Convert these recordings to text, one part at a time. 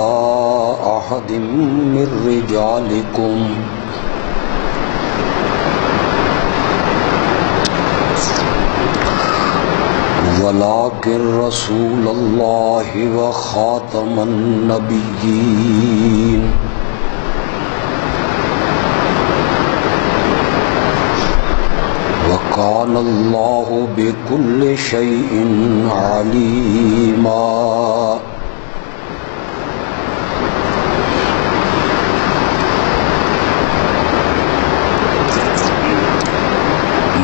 على أحد من رجالكم ولكن رسول الله وخاتم النبيين وكان الله بكل شيء عليما.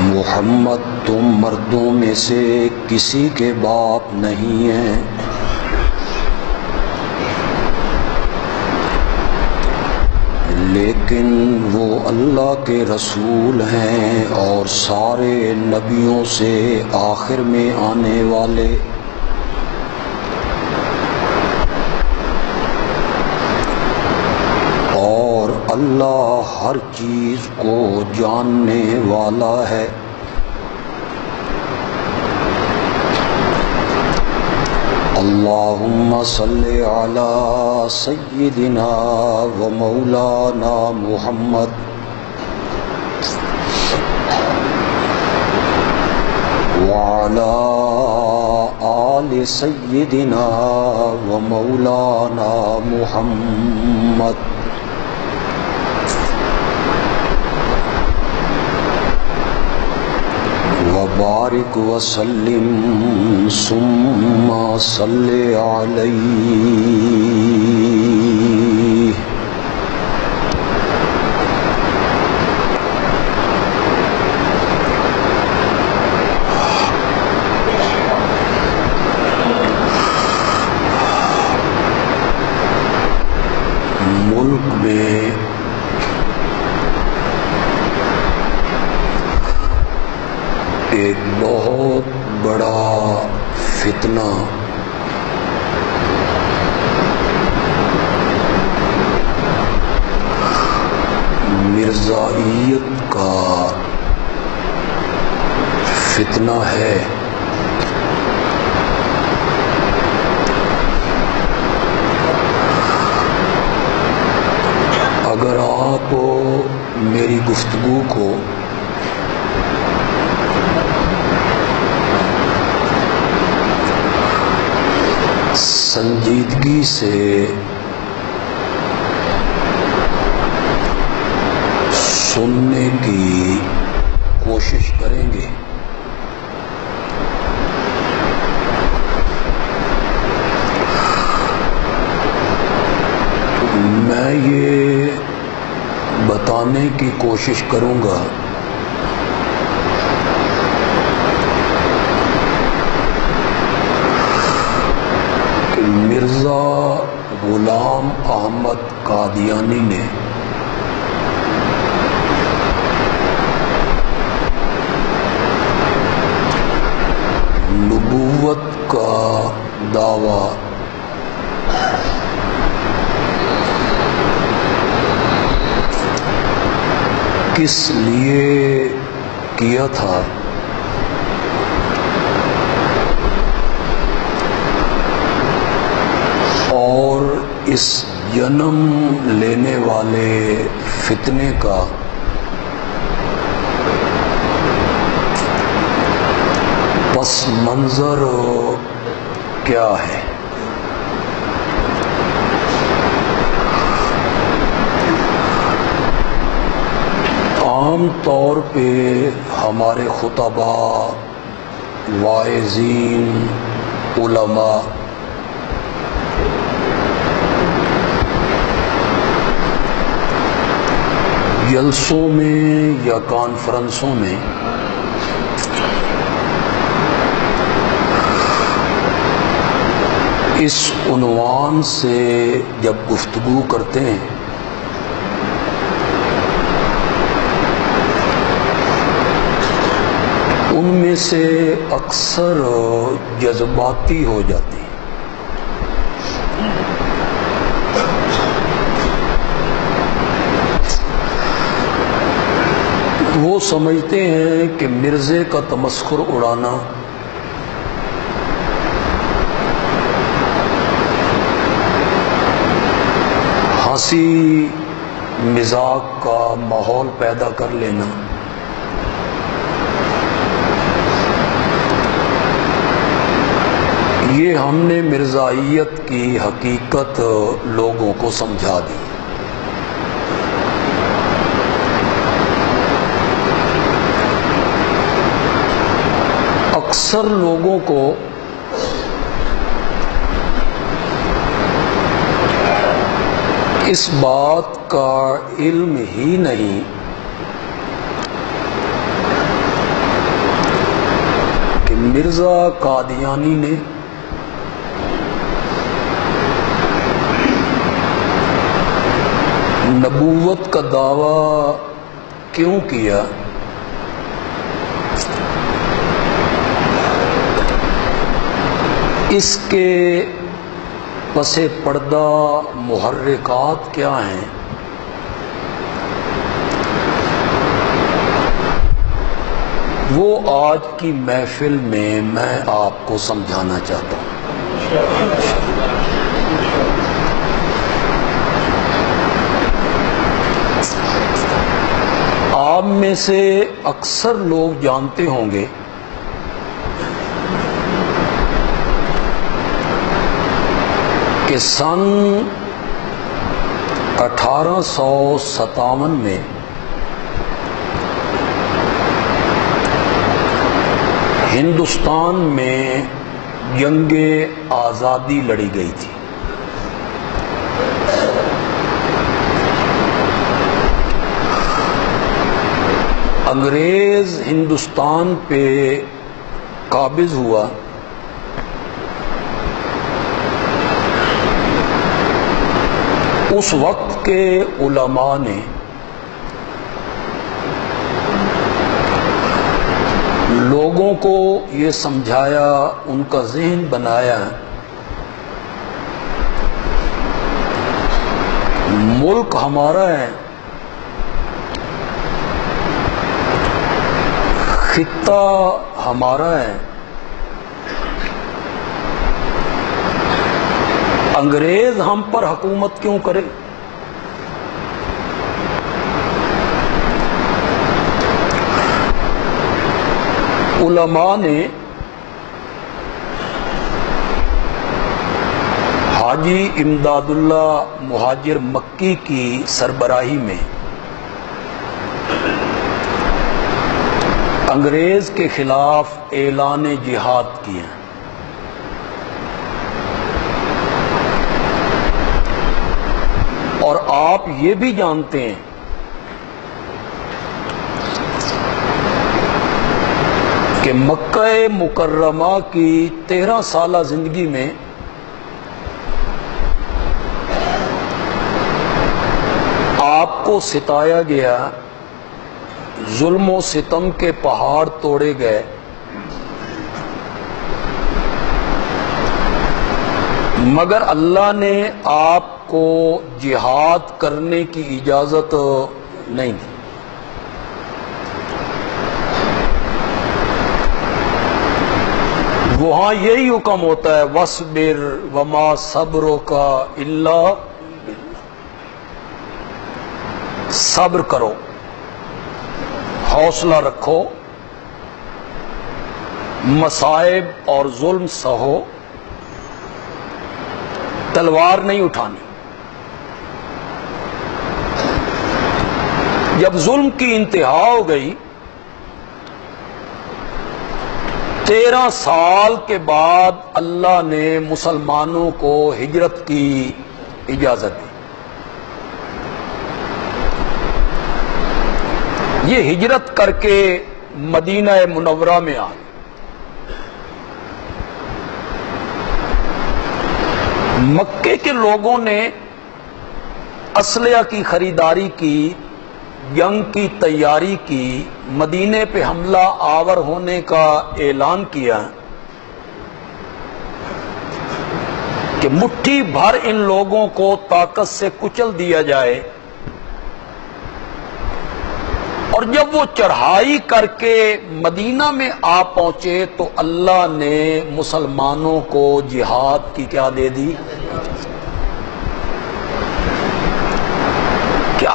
محمد تم مردوں میں سے کسی کے باپ نہیں ہیں، لیکن وہ اللہ کے رسول ہیں اور سارے نبیوں سے آخر میں آنے والے. اور اللہ ہر چیز کو جاننے والا ہے. اللہم صلی علی سیدنا و مولانا محمد وعلی آل سیدنا و مولانا محمد وبارک وسلم ثم صلی علیہ. ملک میں ایک بہت بڑا فتنہ مرزائیت کا فتنہ ہے. اگر آپ میری گفتگو کو سنجیدگی سے سننے کی کوشش کریں گے تو میں یہ بتانے کی کوشش کروں گا مرزا غلام احمد قادیانی نے نبوت کا دعویٰ کس لیے کیا تھا اور اس جنم لینے والے فتنے کا پس منظر کیا ہے. عام طور پہ ہمارے خطباء، واعظین، علماء جلسوں میں یا کانفرنسوں میں اس عنوان سے جب گفتگو کرتے ہیں ان میں سے اکثر جذباتی ہو جاتی ہیں. وہ سمجھتے ہیں کہ مرزے کا تمسخر اڑانا ہنسی مذاق کا ماحول پیدا کر لینا، یہ ہم نے مرزائیت کی حقیقت لوگوں کو سمجھا دی۔ اکثر لوگوں کو اس بات کا علم ہی نہیں کہ مرزا قادیانی نے نبوت کا دعویٰ کیوں کیا، اس کے پس پردہ محرکات کیا ہیں، وہ آج کی محفل میں آپ کو سمجھانا چاہتا ہوں۔ آپ میں سے اکثر لوگ جانتے ہوں گے کہ سن 1857 میں ہندوستان میں جنگ آزادی لڑی گئی تھی۔ انگریز ہندوستان پہ قابض ہوا، اس وقت کے علماء نے لوگوں کو یہ سمجھایا، ان کا ذہن بنایا ملک ہمارا ہے، خطہ ہمارا ہے، انگریز ہم پر حکومت کیوں کرے؟ علماء نے حاجی امداد اللہ مہاجر مکی کی سربراہی میں انگریز کے خلاف اعلان جہاد کیا۔ اور آپ یہ بھی جانتے ہیں کہ مکہ مکرمہ کی 13 سالہ زندگی میں آپ کو ستایا گیا، ظلم و ستم کے پہاڑ توڑے گئے، مگر اللہ نے آپ کو جہاد کرنے کی اجازت نہیں دی۔ وہاں یہی حکم ہوتا ہے وَاصْبِرْ وَمَا صَبْرُكَ إِلَّا صبر کرو، حوصلہ رکھو، مصائب اور ظلم سہو، تلوار نہیں اٹھانی۔ جب ظلم کی انتہا ہو گئی، 13 سال کے بعد اللہ نے مسلمانوں کو ہجرت کی اجازت دی۔ یہ ہجرت کر کے مدینہ منورہ میں آئے۔ مکے کے لوگوں نے اسلحہ کی خریداری کی، جنگ کی تیاری کی، مدینے پہ حملہ آور ہونے کا اعلان کیا کہ مٹھی بھر ان لوگوں کو طاقت سے کچل دیا جائے۔ اور جب وہ چڑھائی کر کے مدینہ میں آ پہنچے تو اللہ نے مسلمانوں کو جہاد کی کیا دے دی؟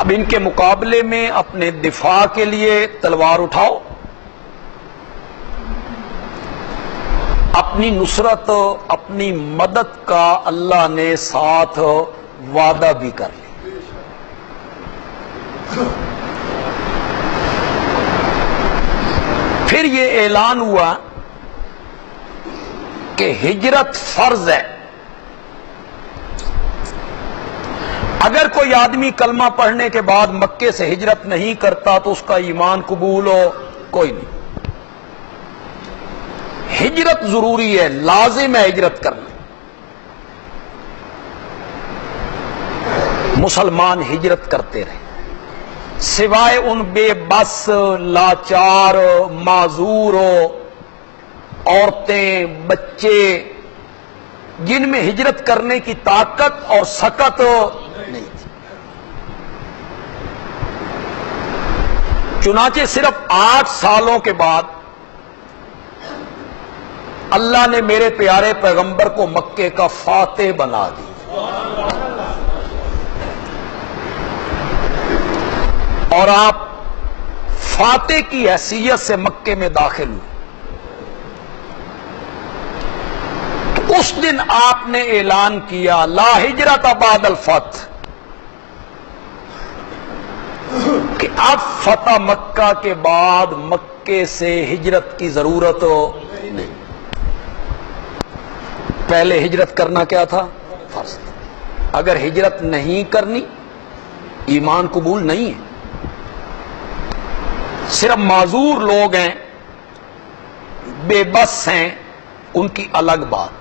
اب ان کے مقابلے میں اپنے دفاع کے لیے تلوار اٹھاؤ، اپنی نصرت اپنی مدد کا اللہ نے ساتھ وعدہ بھی کر لیا۔ پھر یہ اعلان ہوا کہ ہجرت فرض ہے۔ اگر کوئی آدمی کلمہ پڑھنے کے بعد مکے سے ہجرت نہیں کرتا تو اس کا ایمان قبول ہو کوئی نہیں۔ ہجرت ضروری ہے، لازم ہے ہجرت کرنا۔ مسلمان ہجرت کرتے رہے، سوائے ان بے بس، لاچار، معذور عورتیں، بچے جن میں ہجرت کرنے کی طاقت اور سکت نہیں تھی۔ چنانچہ صرف 8 سالوں کے بعد اللہ نے میرے پیارے پیغمبر کو مکے کا فاتح بنا دی۔ اور آپ فاتح کی حیثیت سے مکے میں داخل ہوئے۔ تو اس دن آپ نے اعلان کیا لا ہجرت بعد الفتح، کہ اب فتح مکہ کے بعد مکے سے ہجرت کی ضرورت نہیں۔ پہلے ہجرت کرنا کیا تھا؟ فرض تھا۔ اگر ہجرت نہیں کرنی ایمان قبول نہیں ہے۔ صرف معذور لوگ ہیں، بے بس ہیں، ان کی الگ بات ہے۔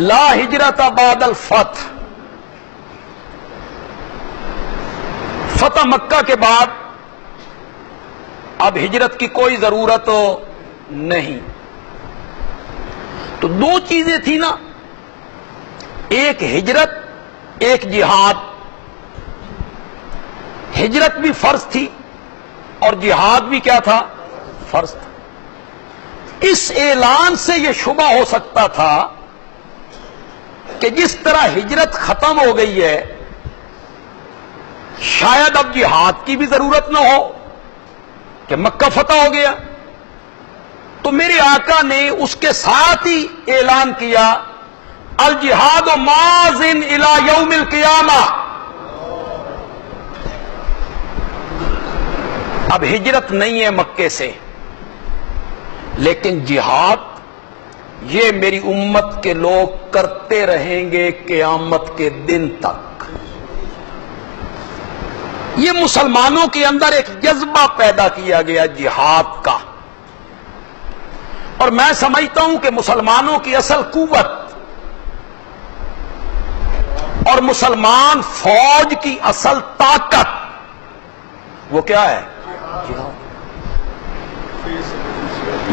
لا ہجرت بعد الفتح، فتح مکہ کے بعد اب ہجرت کی کوئی ضرورت نہیں۔ تو 2 چیزیں تھیں نا، ایک ہجرت، ایک جہاد۔ ہجرت بھی فرض تھی اور جہاد بھی کیا تھا؟ فرض تھا۔ اس اعلان سے یہ شبہ ہو سکتا تھا کہ جس طرح ہجرت ختم ہو گئی ہے شاید اب جہاد کی بھی ضرورت نہ ہو کہ مکہ فتح ہو گیا۔ تو میرے آقا نے اس کے ساتھ ہی اعلان کیا الجہاد ماضٍ الی یوم القیامہ۔ اب ہجرت نہیں ہے مکے سے، لیکن جہاد یہ میری امت کے لوگ کرتے رہیں گے قیامت کے دن تک۔ یہ مسلمانوں کے اندر ایک جذبہ پیدا کیا گیا جہاد کا، اور میں سمجھتا ہوں کہ مسلمانوں کی اصل قوت اور مسلمان فوج کی اصل طاقت وہ کیا ہے؟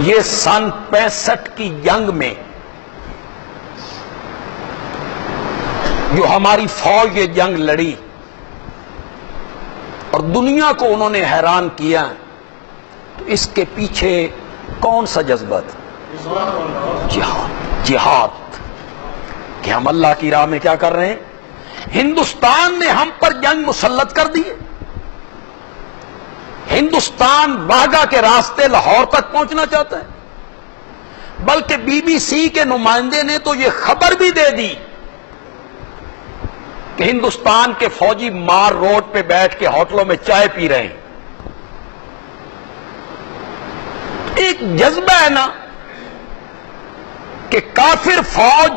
یہ سن 65 کی جنگ میں جو ہماری فوج یہ جنگ لڑی اور دنیا کو انہوں نے حیران کیا، تو اس کے پیچھے کون سا جذبہ تھا؟ جہاد۔ جہاد کہ ہم اللہ کی راہ میں کیا کر رہے ہیں؟ ہندوستان نے ہم پر جنگ مسلط کر دی ہے۔ ہندوستان واہگہ کے راستے لاہور تک پہنچنا چاہتا ہے، بلکہ بی بی سی کے نمائندے نے تو یہ خبر بھی دے دی کہ ہندوستان کے فوجی مار روڈ پہ بیٹھ کے ہوٹلوں میں چائے پی رہے ہیں۔ ایک جذبہ ہے نا کہ کافر فوج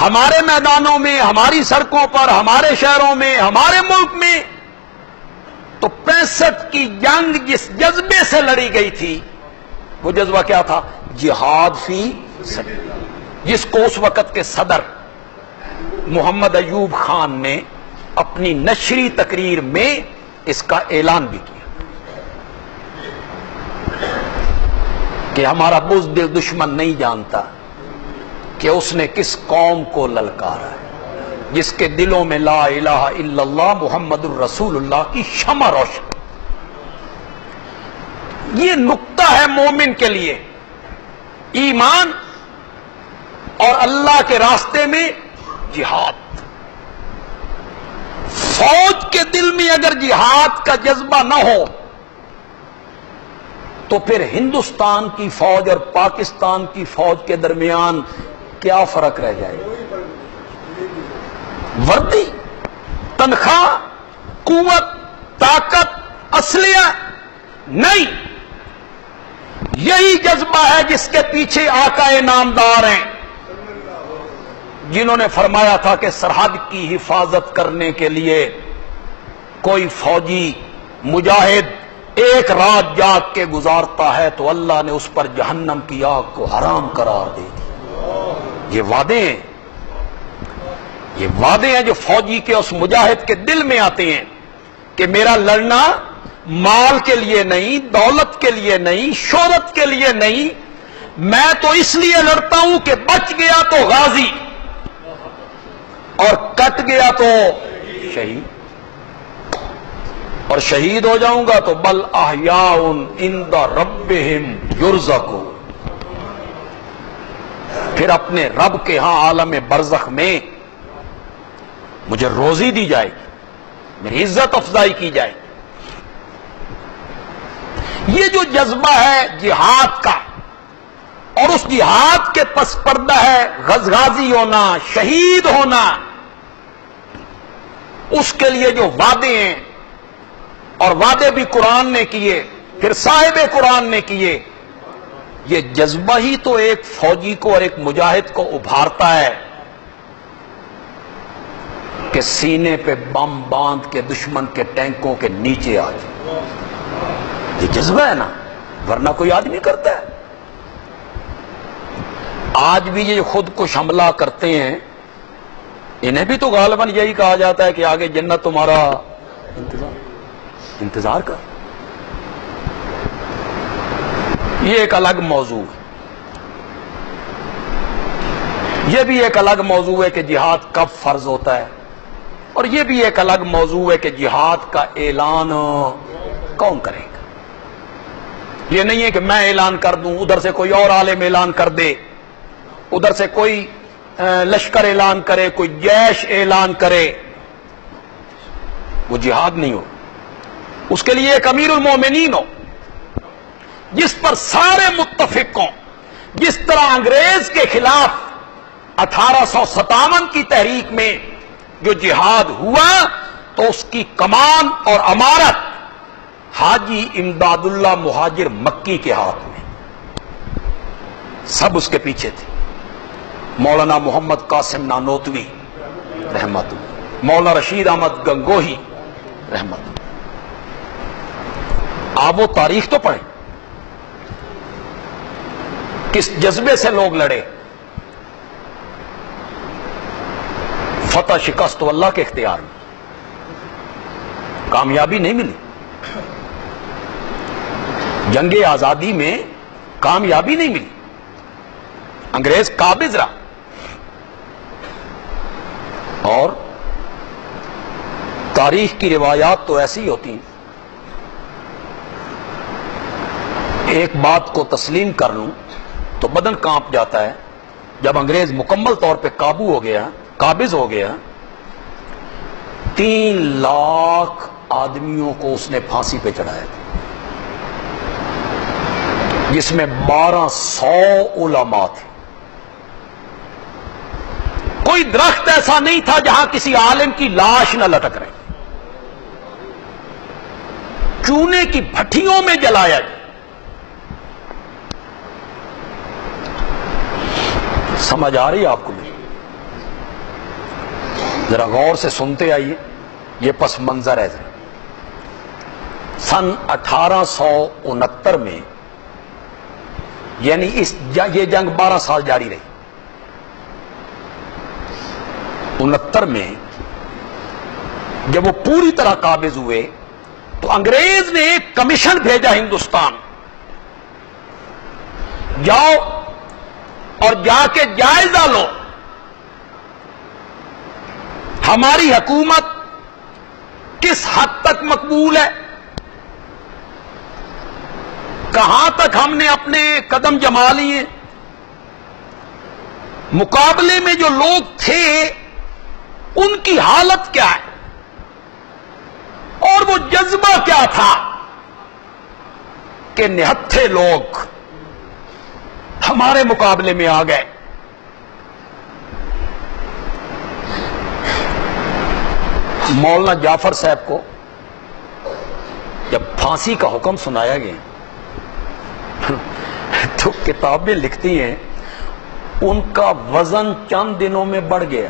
ہمارے میدانوں میں، ہماری سڑکوں پر، ہمارے شہروں میں، ہمارے ملک میں، تو 65 کی جنگ جس جذبے سے لڑی گئی تھی وہ جذبہ کیا تھا؟ جہاد فی سبیل، جس کو اس وقت کے صدر محمد ایوب خان نے اپنی نشری تقریر میں اس کا اعلان بھی کیا کہ ہمارا بزدل دشمن نہیں جانتا کہ اس نے کس قوم کو للکارا ہے، جس کے دلوں میں لا الہ الا اللہ محمد الرسول اللہ کی شمع روشن۔ یہ نقطہ ہے مومن کے لیے، ایمان اور اللہ کے راستے میں جہاد۔ فوج کے دل میں اگر جہاد کا جذبہ نہ ہو تو پھر ہندوستان کی فوج اور پاکستان کی فوج کے درمیان کیا فرق رہ جائے گا؟ وردی، تنخواہ، قوت، طاقت، اسلحہ نہیں۔ یہی جذبہ ہے جس کے پیچھے آقا نامدار ہیں، جنہوں نے فرمایا تھا کہ سرحد کی حفاظت کرنے کے لیے کوئی فوجی مجاہد ایک رات جاگ کے گزارتا ہے تو اللہ نے اس پر جہنم کی آگ کو حرام قرار دے دی۔ یہ وعدے ہیں، یہ وعدے ہیں جو فوجی کے اس مجاہد کے دل میں آتے ہیں کہ میرا لڑنا مال کے لیے نہیں، دولت کے لیے نہیں، شہرت کے لیے نہیں، میں تو اس لیے لڑتا ہوں کہ بچ گیا تو غازی اور کٹ گیا تو شہید، اور شہید ہو جاؤں گا تو بل احیاء عند ربہم یرزقون، پھر اپنے رب کے ہاں عالم برزخ میں مجھے روزی دی جائے گی، میری عزت افزائی کی جائے گی۔ یہ جو جذبہ ہے جہاد کا، اور اس جہاد کے پس پردہ ہے غازی ہونا، شہید ہونا، اس کے لیے جو وعدے ہیں، اور وعدے بھی قرآن نے کیے، پھر صاحب قرآن نے کیے، یہ جذبہ ہی تو ایک فوجی کو اور ایک مجاہد کو ابھارتا ہے کہ سینے پہ بم باندھ کے دشمن کے ٹینکوں کے نیچے آ جائے۔ یہ جذبہ ہے نا، ورنہ کوئی آدمی کرتا ہے؟ آج بھی یہ خود کش حملہ کرتے ہیں، انہیں بھی تو غالباً یہی کہا جاتا ہے کہ آگے جنت تمہارا انتظار کر۔ یہ ایک الگ موضوع ہے، یہ بھی ایک الگ موضوع ہے کہ جہاد کب فرض ہوتا ہے، اور یہ بھی ایک الگ موضوع ہے کہ جہاد کا اعلان کون کرے گا۔ یہ نہیں ہے کہ میں اعلان کر دوں، ادھر سے کوئی اور عالم اعلان کر دے، ادھر سے کوئی لشکر اعلان کرے، کوئی جیش اعلان کرے، وہ جہاد نہیں ہو۔ اس کے لیے ایک امیر المومنین ہو جس پر سارے متفق ہوں۔ جس طرح انگریز کے خلاف 1857 کی تحریک میں جو جہاد ہوا تو اس کی کمان اور امارت حاجی امداد اللہ مہاجر مکی کے ہاتھ میں، سب اس کے پیچھے تھے۔ مولانا محمد قاسم نانوتوی رحمت اللہ، مولانا رشید احمد گنگوہی رحمت اللہ۔ آپ وہ تاریخ تو پڑھیں، کس جذبے سے لوگ لڑے۔ فتح شکست تو اللہ کے اختیار میں، کامیابی نہیں ملی۔ جنگ آزادی میں کامیابی نہیں ملی، انگریز قابض رہا۔ اور تاریخ کی روایات تو ایسی ہوتی ہیں، ایک بات کو تسلیم کر لوں تو بدن کانپ جاتا ہے۔ جب انگریز مکمل طور پہ قابض ہو گیا 3 لاکھ آدمیوں کو اس نے پھانسی پہ چڑھایا تھا، جس میں 1200 علماء تھے۔ کوئی درخت ایسا نہیں تھا جہاں کسی عالم کی لاش نہ لٹک رہی، چونے کی بھٹیوں میں جلایا گیا۔ سمجھ آ رہی ہے آپ کو؟ ذرا غور سے سنتے آئیے، یہ پس منظر ہے۔ سن 1869 میں، یعنی یہ جنگ 12 سال جاری رہی۔ 69 میں جب وہ پوری طرح قابض ہوئے تو انگریز نے ایک کمیشن بھیجا ہندوستان، جاؤ اور جا کے جائزہ لو ہماری حکومت کس حد تک مقبول ہے، کہاں تک ہم نے اپنے قدم جما لیے، مقابلے میں جو لوگ تھے ان کی حالت کیا ہے۔ وہ جذبہ کیا تھا کہ نہتھے لوگ ہمارے مقابلے میں آ گئے. مولانا جعفر صاحب کو جب پھانسی کا حکم سنایا گیا تو کتابیں لکھتی ہیں ان کا وزن چند دنوں میں بڑھ گیا.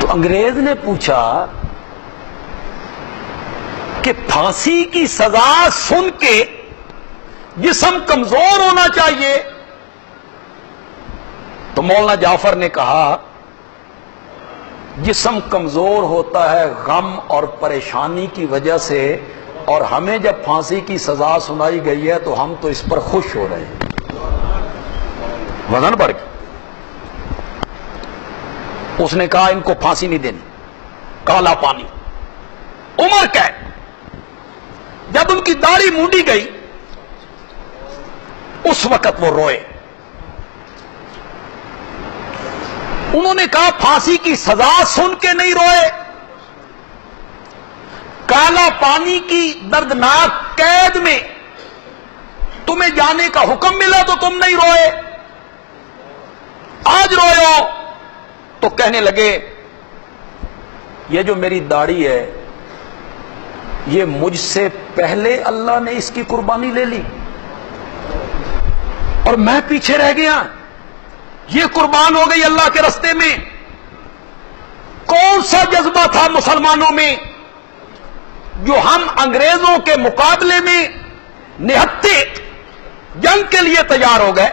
تو انگریز نے پوچھا کہ پھانسی کی سزا سن کے جسم کمزور ہونا چاہیے؟ تو مولانا جعفر نے کہا جسم کمزور ہوتا ہے غم اور پریشانی کی وجہ سے، اور ہمیں جب پھانسی کی سزا سنائی گئی ہے تو ہم تو اس پر خوش ہو رہے ہیں. وزن بڑھ گیا. اس نے کہا ان کو پھانسی نہیں دینی، کالا پانی، عمر قید. جب ان کی داڑھی مونڈی گئی اس وقت وہ روئے. انہوں نے کہا پھانسی کی سزا سن کے نہیں روئے، کالا پانی کی دردناک قید میں تمہیں جانے کا حکم ملا تو تم نہیں روئے، آج روئے ہو. تو کہنے لگے یہ جو میری داڑھی ہے یہ مجھ سے پہلے اللہ نے اس کی قربانی لے لی اور میں پیچھے رہ گیا، یہ قربان ہو گئی اللہ کے راستے میں. کون سا جذبہ تھا مسلمانوں میں جو ہم انگریزوں کے مقابلے میں نہتے جنگ کے لیے تیار ہو گئے؟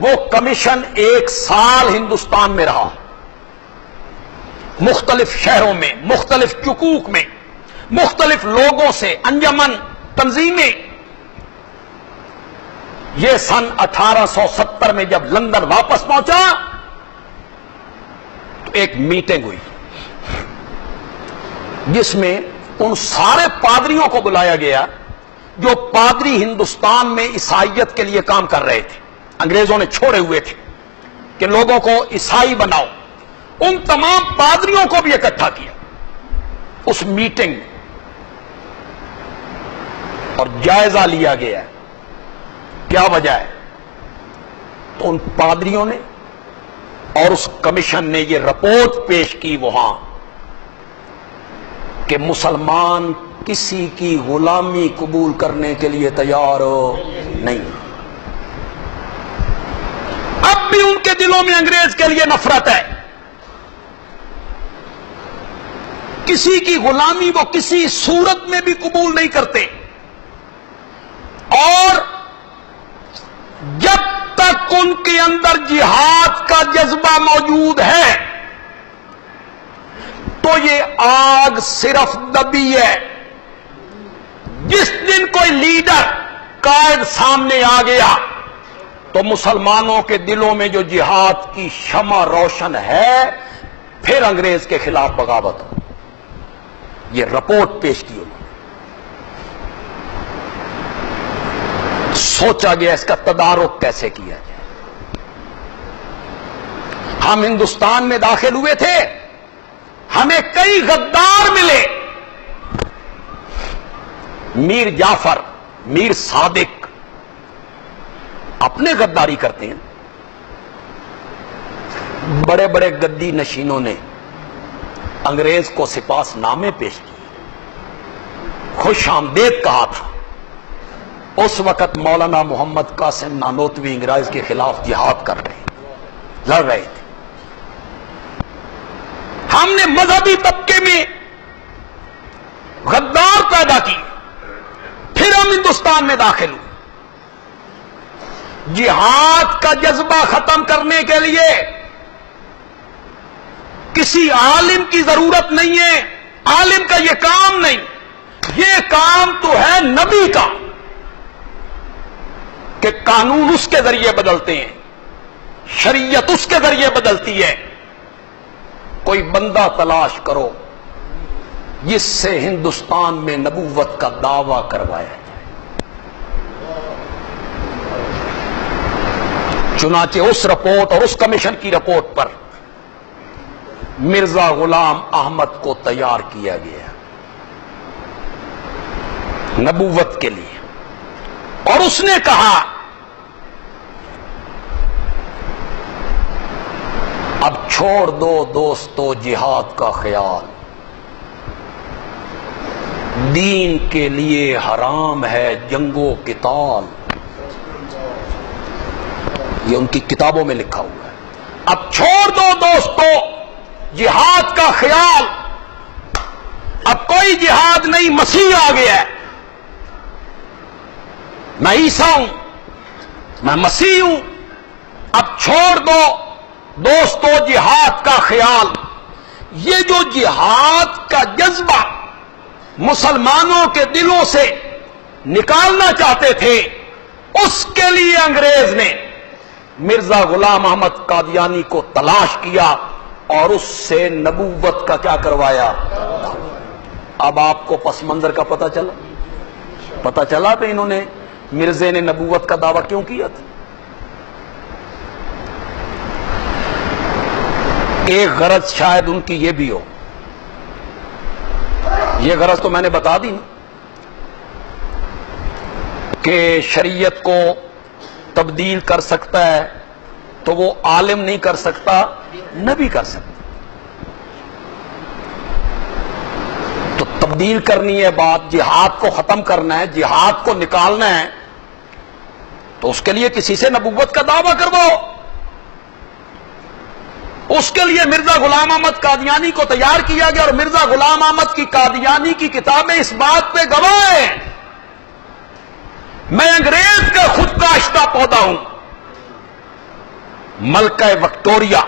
وہ کمیشن 1 سال ہندوستان میں رہا، مختلف شہروں میں، مختلف چکوک میں، مختلف لوگوں سے انجمن تنظیمیں. یہ سن 1870 میں جب لندن واپس پہنچا تو ایک میٹنگ ہوئی جس میں ان سارے پادریوں کو بلایا گیا جو پادری ہندوستان میں عیسائیت کے لیے کام کر رہے تھے، انگریزوں نے چھوڑے ہوئے تھے کہ لوگوں کو عیسائی بناؤ. ان تمام پادریوں کو بھی اکٹھا کیا اس میٹنگ میں اور جائزہ لیا گیا کیا وجہ ہے. تو ان پادریوں نے اور اس کمیشن نے یہ رپورٹ پیش کی وہاں کہ مسلمان کسی کی غلامی قبول کرنے کے لیے تیار نہیں. اب بھی ان کے دلوں میں انگریز کے لیے نفرت ہے. کسی کی غلامی وہ کسی صورت میں بھی قبول نہیں کرتے، اور جب تک ان کے اندر جہاد کا جذبہ موجود ہے تو یہ آگ صرف دبی ہے. جس دن کوئی لیڈر قائد سامنے آ گیا تو مسلمانوں کے دلوں میں جو جہاد کی شمع روشن ہے پھر انگریز کے خلاف بغاوت ہو. یہ رپورٹ پیش کی انہوں نے. سوچا گیا اس کا تدارک کیسے کیا جائے. ہم ہندوستان میں داخل ہوئے تھے، ہمیں کئی غدار ملے، میر جعفر، میر صادق اپنے غداری کرتے ہیں. بڑے بڑے گدی نشینوں نے انگریز کو سپاس نامے پیش کیے، خوش آمدید کہا تھا. اس وقت مولانا محمد قاسم نانوتوی انگریز کے خلاف جہاد کر رہے ہیں، لڑ رہے تھے. ہم نے مذہبی طبقے میں غدار پیدا کی، پھر ہم ہندوستان میں داخل ہوئے. جہاد کا جذبہ ختم کرنے کے لیے کسی عالم کی ضرورت نہیں ہے، عالم کا یہ کام نہیں، یہ کام تو ہے نبی کا کہ قانون اس کے ذریعے بدلتے ہیں، شریعت اس کے ذریعے بدلتی ہے. کوئی بندہ تلاش کرو جس سے ہندوستان میں نبوت کا دعویٰ کروایا جائے. چنانچہ اس رپورٹ اور اس کمیشن کی رپورٹ پر مرزا غلام احمد کو تیار کیا گیا نبوت کے لیے، اور اس نے کہا اب چھوڑ دو دوستو جہاد کا خیال، دین کے لیے حرام ہے جنگ و قتال، یہ ان کی کتابوں میں لکھا ہوا ہے۔ اب چھوڑ دو دوستو جہاد کا خیال، اب کوئی جہاد نہیں، مسیح آ گیا ہے، میں عیسیٰ ہوں، میں مسیح ہوں، اب چھوڑ دو دوستو جہاد کا خیال۔ یہ جو جہاد کا جذبہ مسلمانوں کے دلوں سے نکالنا چاہتے تھے، اس کے لیے انگریز نے مرزا غلام احمد قادیانی کو تلاش کیا اور اس سے نبوت کا کیا کروایا۔ اب آپ کو پس منظر کا پتہ چلا کہ انہوں نے مرزے نے نبوت کا دعویٰ کیوں کیا تھا۔ ایک غرض شاید ان کی یہ بھی ہو، یہ غرض تو میں نے بتا دی نا کہ شریعت کو تبدیل کر سکتا ہے تو وہ عالم نہیں کر سکتا، نبی کر سکتا۔ تو تبدیل کرنی ہے بات، جہاد کو ختم کرنا ہے، جہاد کو نکالنا ہے، تو اس کے لیے کسی سے نبوت کا دعویٰ کرواؤ۔ اس کے لیے مرزا غلام احمد قادیانی کو تیار کیا گیا، اور مرزا غلام احمد کی قادیانی کی کتابیں اس بات پہ گواہ ہیں، میں انگریز کا خود کاشتہ پودا ہوں، ملکہ وکٹوریا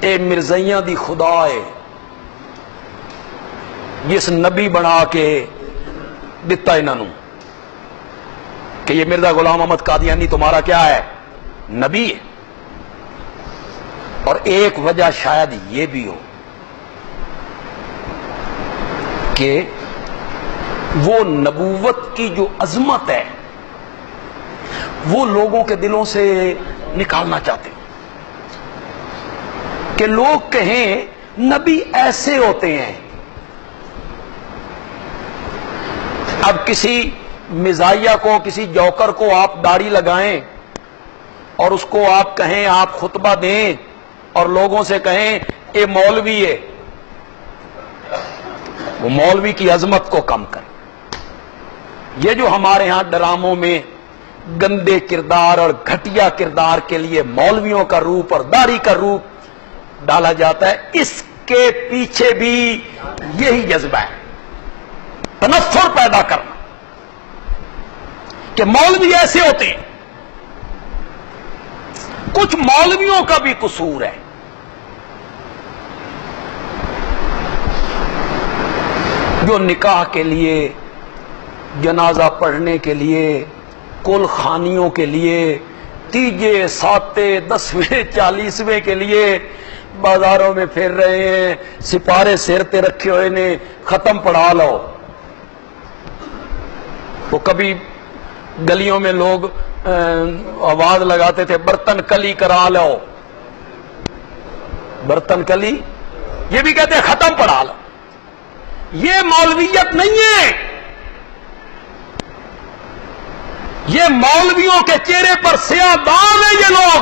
اے مرزائیاں دی خدا ہے، جس نبی بنا کے دتا انہوں کہ یہ مرزا غلام احمد قادیانی تمہارا کیا ہے، نبی ہے۔ اور ایک وجہ شاید یہ بھی ہو کہ وہ نبوت کی جو عظمت ہے وہ لوگوں کے دلوں سے نکالنا چاہتے ہیں، کہ لوگ کہیں نبی ایسے ہوتے ہیں۔ اب کسی مزاحیہ کو، کسی جوکر کو آپ داڑھی لگائیں اور اس کو آپ کہیں آپ خطبہ دیں اور لوگوں سے کہیں اے مولوی ہے، وہ مولوی کی عظمت کو کم کریں۔ یہ جو ہمارے ہاں ڈراموں میں گندے کردار اور گھٹیا کردار کے لیے مولویوں کا روپ اور داڑھی کا روپ ڈالا جاتا ہے، اس کے پیچھے بھی یہی جذبہ ہے، تنفر پیدا کرنا کہ مولوی ایسے ہوتے ہیں۔ کچھ مولویوں کا بھی قصور ہے، جو نکاح کے لیے، جنازہ پڑھنے کے لیے، کل خانیوں کے لیے، تیجے، ساتے، 10ویں، 40ویں کے لیے بازاروں میں پھر رہے ہیں، سپارے سیرتے رکھے ہوئے نے، ختم پڑھا لو۔ وہ کبھی گلیوں میں لوگ آواز لگاتے تھے برتن کلی کرا لو، برتن کلی، یہ بھی کہتے ہیں ختم پڑھا لو۔ یہ مولویت نہیں ہے، یہ مولویوں کے چہرے پر سیاہ داغ ہے۔ یہ لوگ